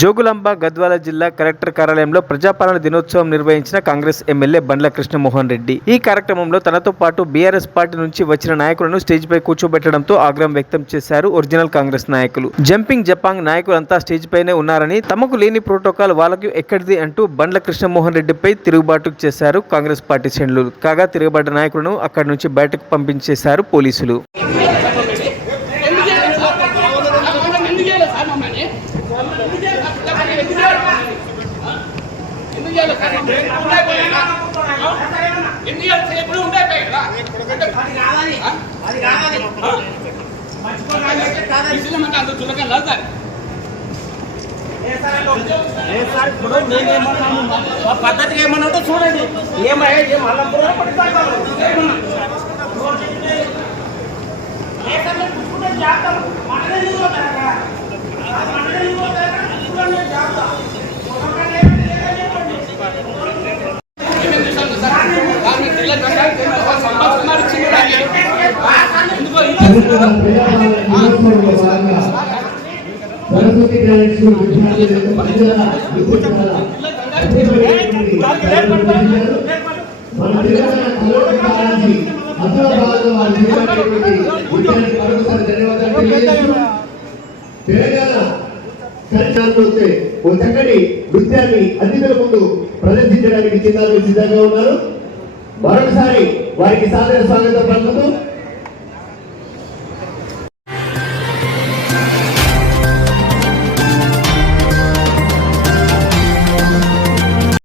జోగులాంబ గద్వాల జిల్లా కలెక్టర్ కార్యాలయంలో ప్రజాపాలన దినోత్సవం నిర్వహించిన కాంగ్రెస్ ఎమ్మెల్యే బండ్ల కృష్ణమోహన్ రెడ్డి. ఈ కార్యక్రమంలో తనతో పాటు బీఆర్ఎస్ పార్టీ నుంచి వచ్చిన నాయకులను స్టేజ్పై కూర్చోబెట్టడంతో ఆగ్రహం వ్యక్తం చేశారు ఒరిజినల్ కాంగ్రెస్ నాయకులు. జంపింగ్ జపాంగ్ నాయకులంతా స్టేజ్ పైనే ఉన్నారని, తమకు లేని ప్రోటోకాల్ వాళ్ళకు ఎక్కడిది అంటూ బండ్ల కృష్ణమోహన్ రెడ్డిపై తిరుగుబాటు చేశారు కాంగ్రెస్ పార్టీ శ్రేణులు. కాగా తిరగబడ్డ నాయకులను అక్కడి నుంచి బయటకు పంపించేశారు పోలీసులు. పద్ధతిగా ఏమన్నా చూడండి. చక్కటి నృత్యాన్ని అతిథుల ముందు ప్రదర్శించడానికి సిద్ధంగా ఉన్నారు. మరొకసారి వారికి సాదర స్వాగతం పలుకుతూ